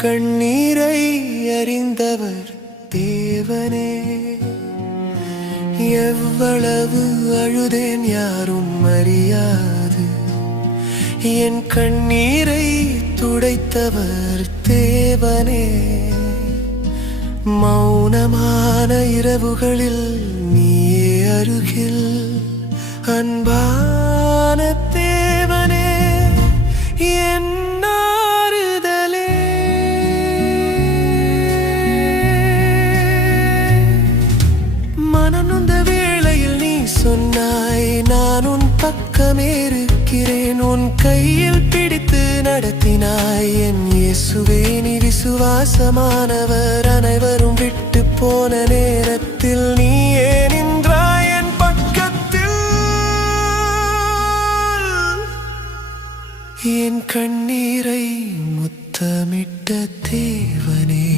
கண்ணீரை அறிந்தவர் தேவனே. எவ்வளவு அழுதேன் யாரும் அறியாது, என் கண்ணீரை துடைத்தவர் தேவனே. மௌனமான இரவுகளில் நீயே அருகில், அன்பான தேவனே என் ஆறுதலே. மனநொந்த வேளையில் நீ சொன்னாய், நான் உன் பக்கமே இருக்கிறேன். உன் கையில் பிடித்து நடத்தினாய் என் இயேசுவே. நீ விசுவாசமானவர், அனைவரும் விட்டு போன நேரத்தில் நீயே நின்றாய் என் பக்கத்தில். என் கண்ணீரை முத்தமிட்ட தேவனே.